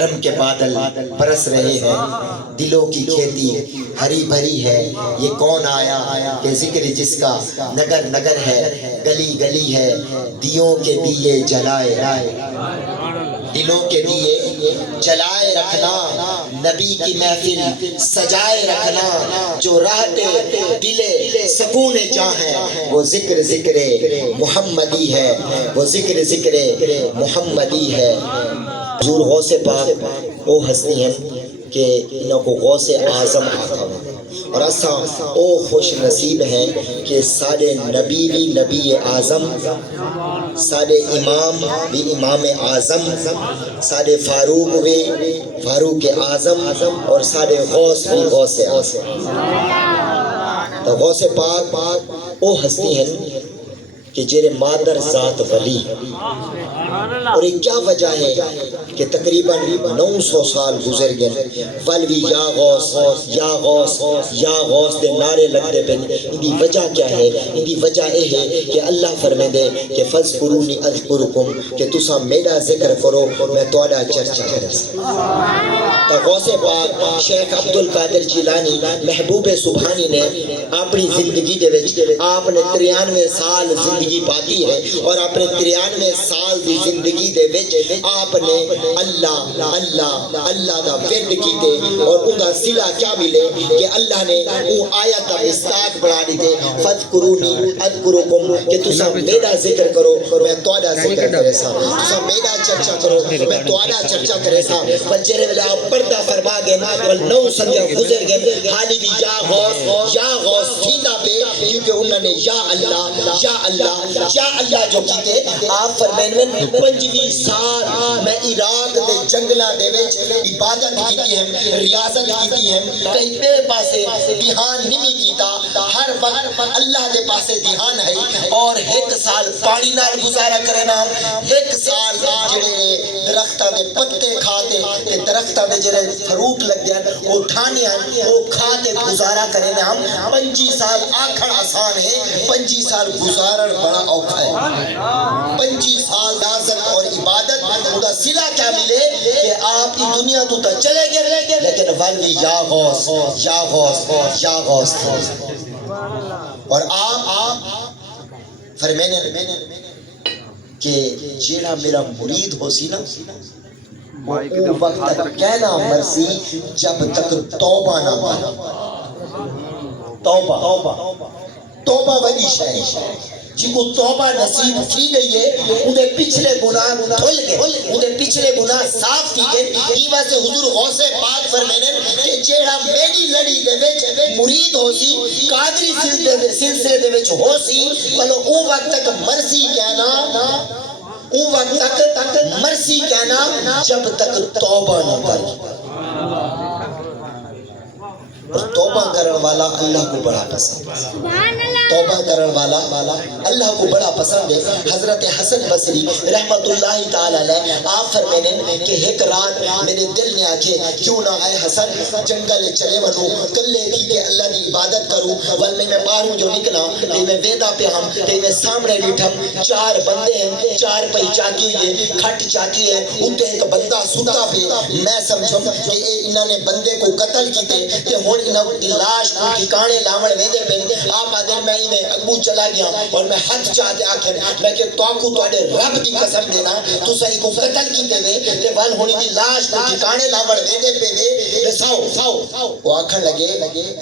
کرم کے بادل برس رہے ہیں، دلوں کی کھیتی ہری بھری ہے۔ یہ کون آیا کہ ذکر جس کا نگر نگر ہے، گلی گلی ہے دیوں کے دیے جلائے، دلوں کے دیے جلائے رکھنا، نبی کی محفل سجائے رکھنا۔ جو راحت دل سکون جاں ہے وہ ذکر ذکر محمدی ہے، وہ ذکر ذکر محمدی ہے۔ حضور غوث پاک وہ ہستی ہیں کہ انہوں کو غوث اعظم آکھا اور اساں او خوش نصیب ہیں کہ سارے نبی بھی نبی اعظم، سارے امام بھی امام اعظم، سارے فاروق بھی فاروق اعظم اور سارے غوث بھی غوث اعظم۔ تو غوث پاک وہ ہستی ہیں کہ جیرے مادر ذات ولی، اور ایک کیا وجہ ہے کہ تقریباً 900 سال گزر گئے ولوی یا غوث یا غوث یا غوث دے نعرے لگتے پہ۔ ان دی وجہ کیا ہے؟ ان دی وجہ یہ ہے کہ اللہ فرمے دے کہ فَاذْكُرُونِي أَذْكُرُكُمْ، کہ تساں میرا ذکر کرو میں تہاڈا چرچا کروں۔ تو غوث پاک شیخ عبد القادر جیلانی محبوب سبحانی نے اپنی زندگی دے وچ آپ نے 93 سال زندگی پاتی ہے، اور اپنے 93 سال دی زندگی دے وچ آپ نے اللہ اللہ اللہ دا ورد کیتے، اور ان دا صلہ کیا ملے کہ اللہ نے وہ آیت دا مصداق بنا دیتے فَاذْكُرُونِي أَذْكُرُكُمْ، کہ تساں میرا ذکر کرو میں تہاڈا ذکر کرے سا، تساں میرا چرچا کرو میں تہاڈا چرچا کرے سا۔ پر جڑے ویلے آپ پردہ فرما گئے اور 9 صدیاں گزر گئے حالی بھی یا غوث تھیندا پہ، کیونکہ انہوں نے یا اللہ یا اللہ یا اللہ جو کیتے۔ آپ فرمائیں 25 سال میں عراق دے جنگلاں دے وچ عبادت کیتی ہے، ریاضت کیتی ہے، کہیں بے پاسے دھیان نہیں کیتا، ہر وقت اللہ دے پاسے دھیان ہے، اور 1 سال پانی نال گزارا کرنا، 1 سال جڑے درختاں دے پتے کھاتے تے درختاں دے جڑے فروٹ لگ جان وہ ٹھانے وہ کھا کے گزارا کرنا۔ ہم 25 سال آکھن آسان ہے، 25 سال گزارن بڑا اوکھا ہے۔ 25 سال ریاضت اور عبادت کا صلہ کیا ملے کہ آپ کی دنیا تو تا چلے گئے، لیکن ولوی یا غوث یا غوث یا غوث تھا۔ اور آپ فرمانے کہ جیڑا میرا مرید ہو سی نا وہ وقت تک کہنا مرضی جب تک توبہ نہ کرے۔ توبہ ولی شے جی کو توبہ نصیب تھی گئی ہے، انہیں پچھلے گناہ دھل گئے، انہیں پچھلے گناہ صاف تھی گئے۔ یہ واسطے حضور غوث پاک فرمانے کہ جیڑا میری لڑی دے وچ مرید ہو سی، قادری سلسلے دے وچ ہو سی، بلو اون وقت تک مرضی کہنا، اون وقت تک مرضی کہنا جب تک توبہ نہ کرے۔ اور توبہ کرن والا اللہ کو بڑا پسند ہے، توبہ کرن والا اللہ کو بڑا پسند ہے۔ حضرت حسن بصری رحمت اللہ تعالی علیہ آپ فرمانے کہ ایک رات میرے دل نے آکھے کیوں نہ اے حسن جنگل چلے ونوں کلے تھی کہ اللہ دی عبادت کروں، ول میں باہروں جو نکلا تے میں ویدا پہ ہم تے میں سامنے ڈٹھم 4 بندے ہیں، 4 پئی چاکی ہے، کھٹ چاکی ہے، اوتے ایک بندہ ستا پہ، میں سمجھم کہ اے انہاں نے بندے کو قتل کیتے تے ہن انہاں دی لاش کو ٹھکانے لاون ویندے پے۔ آپ آدھے میں اگو چلا گیا اور میں حد چاہتے آکھر میں کہ تو کو تواڈے رب دی قسم دینا تساں کو قتل کیتے وے تے ول ہونی دی لاش کو ٹھکانے لاون ویندے پے وے ساؤ۔ وہ آکھن لگے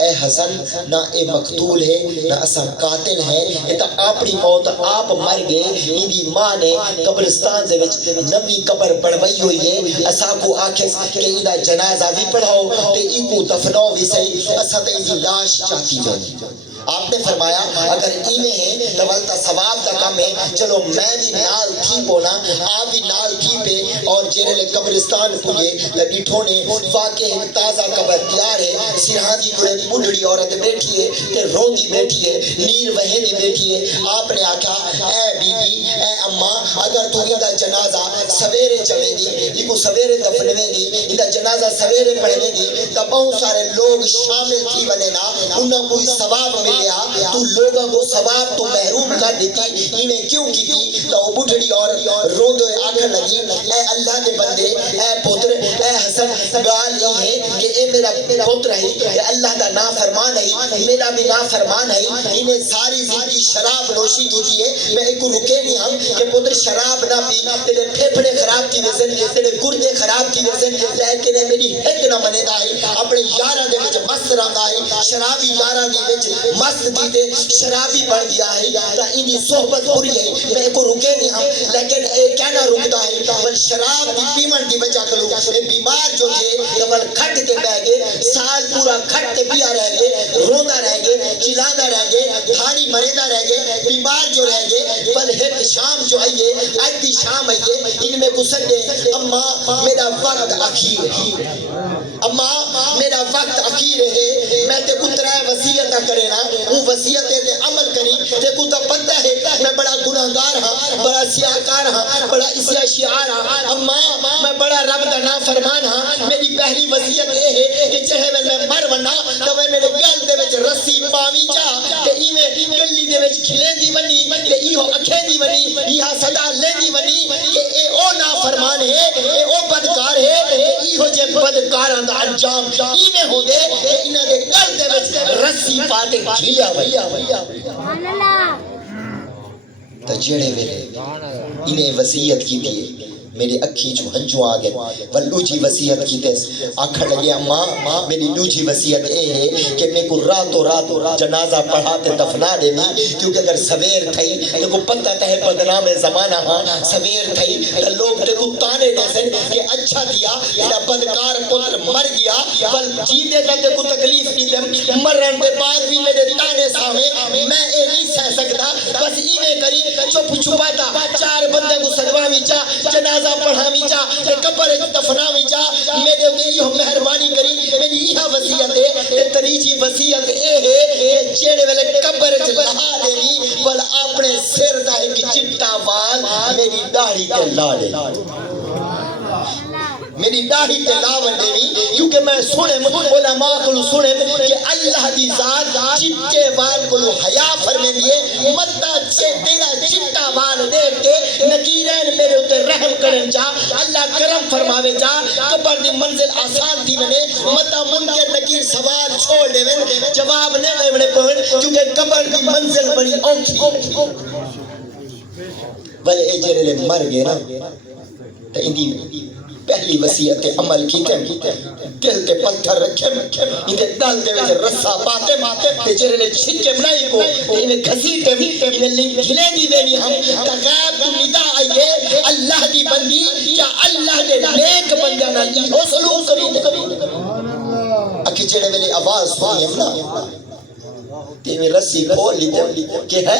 اے حسن نہ اے مقتول ہے نہ اساں قاتل ہیں، اے تا اپنی موت آپ مر گئے۔ ان دی ماں نے قبرستان دے وچ نویں قبر بنوائی ہوئی ہے، اساں کو آکھے کہ ایندا جنازہ بھی پڑھاؤ تے ان کو دفناؤ بھی صحیح، اساں تے ان دی لاش چاہتی جانی۔ آپ نے فرمایا اگر ایویں ہے تو ولتا ثواب دا کم ہے، چلو میں بھی نال تھی بولا، آپ بھی نال تھی پہ، اور جیرے لے قبرستان پوجے لڈیٹھوں نے واقع ایک تازہ قبر تیار ہے، سرحادی کوئی بڑھڑی عورت بیٹھی ہے تے روندی بیٹھی ہے، نیر وہینے بیٹھی ہے۔ آپ نے آکھا اے بی بی اے اماں اگر تو اندا جنازہ سویرے چلے گی، یہ کو سویرے دفنوے گی، اندا جنازہ سویرے پڑھنے گی تو بہت سارے لوگ شامل تھی ونے نا، انہاں کوئی ثواب ملے گیا تو لوگوں کو ثواب تو محروم کر دیتی انہیں کیوں کی تھی تو وہ بڑھڑی عورت روندے آکھن لگی اے اللہ کے بندے اے پتر اے حسن گال یہ ہے کہ اے میرا پتر ہے کہ اللہ دا نافرمان ہے میرا بھی نافرمان ہے انہیں ساری زندگی شراب نوشی کی ہے میں ایک کو رکے نہیں ہم کہ پتر شراب نہ پی تیرے پھیپھڑے خراب کی وزن تیرے گردے خراب کی وزن لیکن میری ہک نہ منے دا ہے اپنے یاراں دے وچ مست رہندا ہے شرابی یاراں دی وچ مست دی تے شرابی بن گیا ہے تا ان دی صحبت بری ہے میں ایک کو رکے نہیں ہم لیکن اے کہنا رکتا ہے بل شراب دی پیمن دی وجہ کرو اے بیمار جو تھے بل کھٹ کے بہ گئے سال پورا کھٹ کے پیا رہ گئے روندا رہ گئے چلانا رہ گئے دھاڑی مریدا رہ گئے بیمار جو رہ گئے بل ایک شام جو آئیے آدھی شام آئیے ان میں گسن دے اماں میرا وقت اخیر ہے اماں میرا وقت اخیر ہے میں تے کو ترے وصیت کرے نا وہ وصیت تے عمل کری تے کو تو پتہ ہے میں بڑا گناہگار ہاں بڑا سیاہکار ہاں بڑا اسیا شعار ہاں اماں میں بڑا رب دا نافرمان ہاں میری پہلی وصیت اے ہے کہ جہے میں مر ونا تو میرے گل دے وچ رسی پاوی جا تے ایویں گلی دے وچ کھلیندی ونی تے ایہو اکھیندی ونی ایہا صدا لیندی ونی کہ اے او نافرمان ہے اے او بدکار ہے تے ایہو جے بدکاراں دا انجام ایویں ہوندے کہ انہاں دے گل دے وچ رسی پا تے کھلیا وئی سبحان اللہ تے جڑے ویلے انہیں وصیت کی تھی میری اکھی جو ہنجو آگئے ولو جی وصیت کی تے آکھڑ لگے ماں میری لو جی وصیت اے ہے کہ میں کو رات جنازہ پڑھاتے دفنا دے میں کیونکہ اگر سویر تھئی تے کو پتہ تہ بدنام زمانہ ہاں سویر تھئی تے لوگ تے کو تانے دے سن کہ اچھا دیا میرا بدکار پتر مر گیا بل جیندے تے کو تکلیف نہیں دے مرن دے بعد بھی میرے تانے سامنے میں اے نہیں سہ سکتا بس ایویں کری چپ چھپاتا چار بندے کو سدواویں چا جنازہ پڑھاویں چا تے قبر وچ دفناویں چا میرے تے یہ مہربانی کری میری یہ وصیت ہے تے تریجی وصیت اے ہے کہ جڑے ویلے قبر وچ لہا دینی بل اپنے سر دا ایک چٹا وال میری داڑھی تے لا دے میری داڑھی تے لاون دیوی کیونکہ میں سنے علماء کو سنے کہ اللہ دی ذات چٹے وال کو حیا فرمیندی ہے متا تیرا چٹا وال دیکھ کے نکیرین میرے اوتے رحم کرن جا اللہ کرم فرماوے جا قبر دی منزل آسان تھی میں متا منکر نکیر سوال چھوڑ دے جواب نہیں دے پون کیونکہ قبر دی منزل بڑی اوکھی بل اے جڑے مر گئے نا تے اندی پہلی وصیت عمل کیتے دل تے پتھر رکھے انہیں دل دے وچ رسا پاتے تے جڑے چھکے بنائی کو انہیں گھسیٹے انہیں گھلے دی دینی ہم تغاب تو ندا آئیے اللہ دی بندی کیا اللہ دے نیک بندیاں نال ایہو سلوک کری اکھے جڑے ویلے آواز سنی ہم نا تیویں رسی کھول لیتے کہ ہے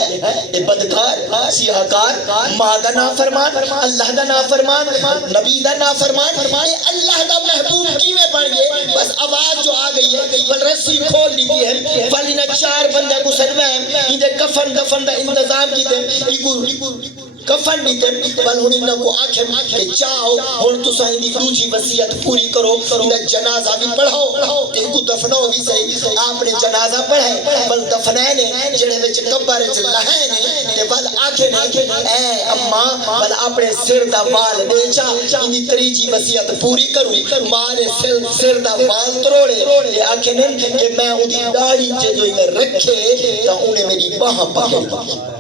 اے بدکار سیاہکار ماں دا نافرمان اللہ دا نافرمان نبی دا نافرمان اے اللہ دا محبوب کیویں بن گئے بس آواز جو آ گئی ہے بل رسی کھول لیتی ہے بل انہیں چار بندے کو سنویں انہیں کفن دفن دا انتظام کی دیں کفن بھی دیں بل انہیں کو آنکھیں کہ چاہو ہن تساں دی دوسری وصیت پوری کرو انہیں جنازہ بھی پڑھاؤ تے کو دفناؤ بھی صحیح آپ نے جنازہ پڑھے بل دفنائے نے جڑے وچ قبر وچ لہے نے تے بل آکھے نے اے اماں بل اپنے سر دا وال دے چا انہی تریجی وصیت پوری کروں ماں نے سر دا وال تروڑے تے آکھے نے کہ میں اودی داڑھی جو رکھے تا انہیں میری باہ پکڑ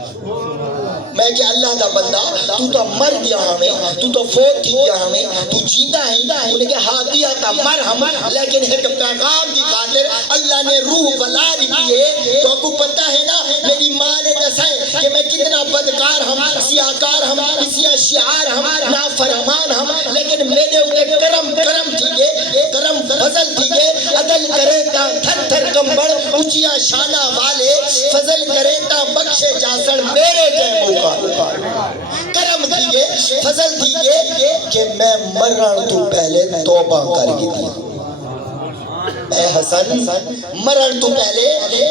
میں کہ اللہ دا بندہ تو تو مر گیا ہمیں تو فوت تھی گیا ہمیں تو جیندہ ہے انہیں کہ ہاتھیا تا مر ہم لیکن ایک پیغام دی خاطر اللہ نے روح ولا رکھی ہے تو کو پتہ ہے نا میری ماں نے دسائے کہ میں کتنا بدکار ہم سیاہکار ہم سیاہ شعار ہم نافرمان ہم لیکن میرے اوپر کرم تھی گے کرم فضل تھی گے عدل کرے تا تھر تھر کمبڑ اونچیاں شانہ والے فضل کرے تا بخشے جاسن میرے کے کرم دیئے فضل دیئے کہ میں مرن تو پہلے توبہ کر گئی اے حسن مرن تو پہلے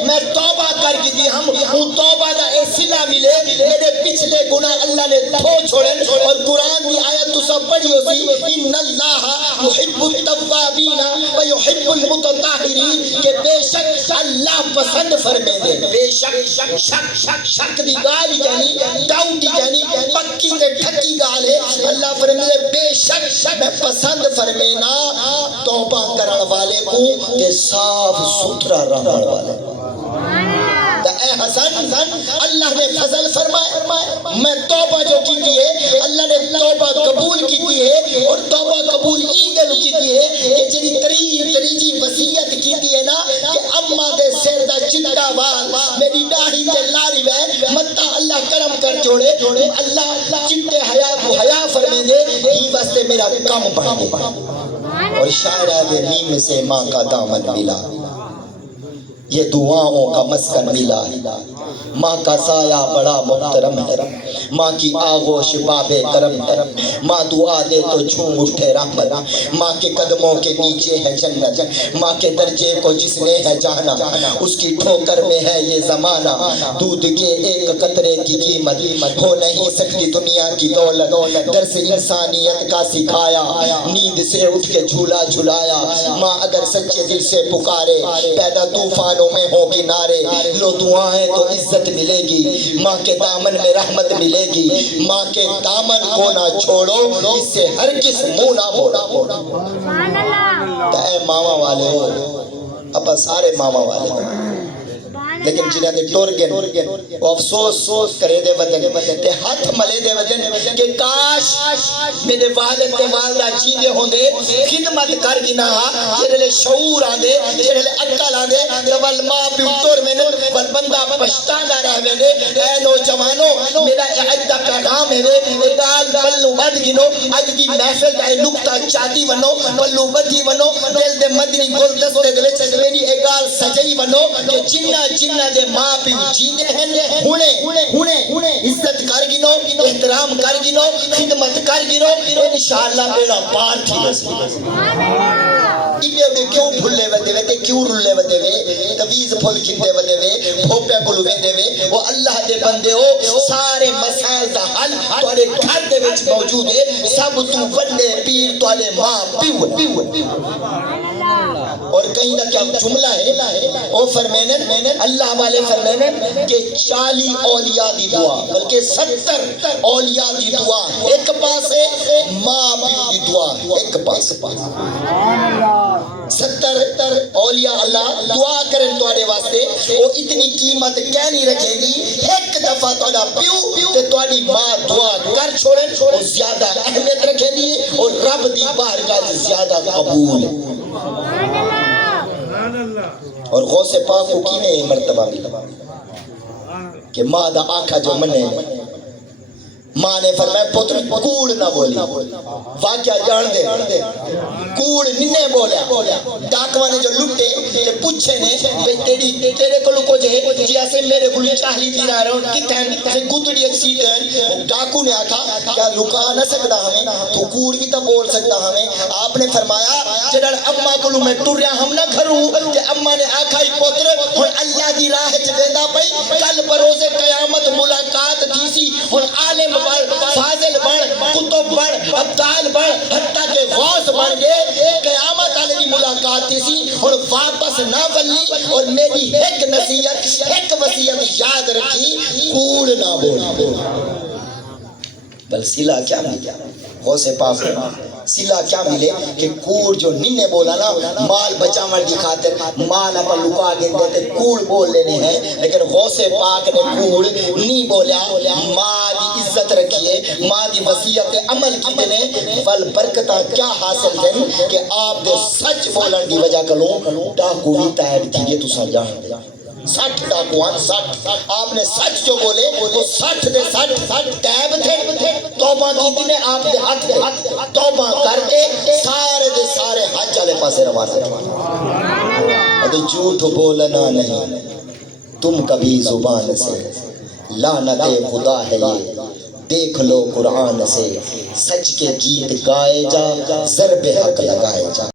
میں توبہ کر کی دی ہم توبہ دا اے صلہ ملے میرے پچھلے گناہ اللہ نے دھو چھوڑن اور قرآن دی آیت تو سب پڑھی ہو سی ان اللہ یحب التوابین و یحب المتطہرین کہ بے شک اللہ پسند فرمے دے. بے شک شک دی گال جانی ڈاؤٹ جانی پکی تے ٹھکی گال ہے. اللہ فرمے دے بے شک میں پسند فرمینا توبہ کرن والے کو تے صاف ستھرا رہن والے. اے حسن اللہ نے فضل فرمائے میں توبہ جو کی ہے اللہ نے توبہ قبول کی ہے اور توبہ قبول ای گل کی ہے کہ جڑی تریجی وصیت کی ہے نا کہ اما دے سر دا چٹا وال میری داڑھی تے لاری وے متا اللہ کرم کر چھوڑے اللہ چٹے حیا کو حیا فرمے دے ہی واسطے میرا کم بڑھ دے. اور شاعرہ دے نیم سے ماں کا دامن ملا یہ دعاؤں کا مسکن ملا. ماں کا سایہ بڑا محترم ہے ماں کی آغوش باب کرم ہے. ماں دعا دے تو جھوم اٹھے رحمت. ماں کے قدموں کے نیچے ہے جنت. ماں کے درجے کو جس نے ہے جانا اس کی ٹھوکر میں ہے یہ زمانہ. دودھ کے ایک قطرے کی قیمت ہو نہیں سکتی دنیا کی دولت. درس انسانیت کا سکھایا نیند سے اٹھ کے جھولا جھلایا. ماں اگر سچے دل سے پکارے پیدا طوفانوں میں ہو کنارے. لو دعائیں تو عزت ملے گی ماں کے دامن میں رحمت ملے گی. ماں کے دامن کو نہ چھوڑو اس سے ہر کس منہ نہ موڑو. اے ماما والے ہو اپا سارے ماما والے ہو لیکن جنہاں دے ٹور گئے وہ افسوس کرے دے ودن تے ہاتھ ملے دے ودن کہ کاش میرے والد تے والدہ جیدے ہوں دے خدمت کر گنا جنہاں لے شعور آن دے جنہاں لے اکل آن دے تول ماں پیو ٹور میں ول بندہ پشتان دا رہ دے. اے نوجوانوں میرا اعدہ پیغام ہے اقال پلو بد گنو اج دی محفل دا نکتہ چاہتی ونو پلو بدی ونو دل دے مدنی گل دستے دلے میری اقال سجائی ونو کہ جنہ دے ماں پیو جیندے ہیں ہونے عزت کر گنو احترام کر گنو خدمت کر گنو انشاءاللہ میرا پار تھی بسی. ایوے کیوں بھولے ودے وے کیوں رلے ودے وے تویز پھول کھندے ودے وے بھوپے کلو ویندے وے وہ اللہ دے بندے ہو سارے مسائل دا حل تواڈے گھر دے وچ موجود ہے. سب تو وڈے پیر تواڈے ماں پیو. اور کہیں نہ کیا جملہ ہے وہ فرمینن اللہ والے فرمینن کہ 40 اولیاء دی دعا بلکہ 70 اولیاء دی دعا ایک پاس ہے ماں پیو دی دعا ایک پاس 70 اولیاء اللہ دعا کرن تواڈے واسطے وہ اتنی قیمت کیا نہیں رکھے گی ایک دفعہ تواڈا پیو تے تواڈی ماں دعا کر چھوڑن وہ زیادہ اہمیت رکھے دی اور رب دی بارگاہ زیادہ قبول ہے. اور غوث پاک کو کیویں مرتبہ ملا کہ ماں دا آنکھا جو منے ماں نے فرمایا پتر کوڑ نہ بولی واقعہ جان دے کوڑ ننے بولیا. ڈاکواں نے جو لٹے تے پوچھے نے تیرے کولو کچھ ہے جی اسے میرے کول 40 دینار کتھن تے گتڑی ایک سیٹ. ڈاکو نے آکھا کیا لکا نہ سکدا ہمیں تو کوڑ بھی تو بول سکدا ہمیں. آپ نے فرمایا جڑا اما کولو میں ٹریا ہم نہ گھروں تے اما نے آکھا ہی پتر ہن اللہ دی راہ وچ ویندا پئی کل بروز قیامت ملاقات دیسی ہن عالم فاضل بڑھ کتب بڑھ ابدال بڑھ حتیٰ کہ غوث بڑھ گئے قیامت علی ملاقات تھی. اور واپس نہ بلی اور میری ایک نصیحت ایک وصیت یاد رکھی کوڑ نہ بول. بل سلا کیا ملے غوث پاک سلا کیا ملے کہ کوڑ جو ننے بولا نا مال بچاون دی خاطر مال اپا لکا گئے دیتے کوڑ بول لینے ہیں لیکن غوث پاک نے کوڑ نہیں بولیا. ماں دی عزت رکھیے ماں دی وصیت عمل کی دینے ول برکتہ کیا حاصل دیں کہ آپ دے سچ بولن دی وجہ کروں ڈاکو بھی تائب تھی یہ تو سا جان دے 60 ڈاکوان 60 آپ نے سچ جو بولے وہ 60 دے 60 ٹیب تھے. توبہ کی نے آپ دے ہاتھ توبہ کر کے سارے دے سارے حج والے پاسے روانہ تھے. جھوٹ بولنا نہیں تم کبھی زبان سے لعنت خدا ہے یہ دیکھ لو قرآن سے. سچ کے گیت گائے جا ضرب حق لگائے جا.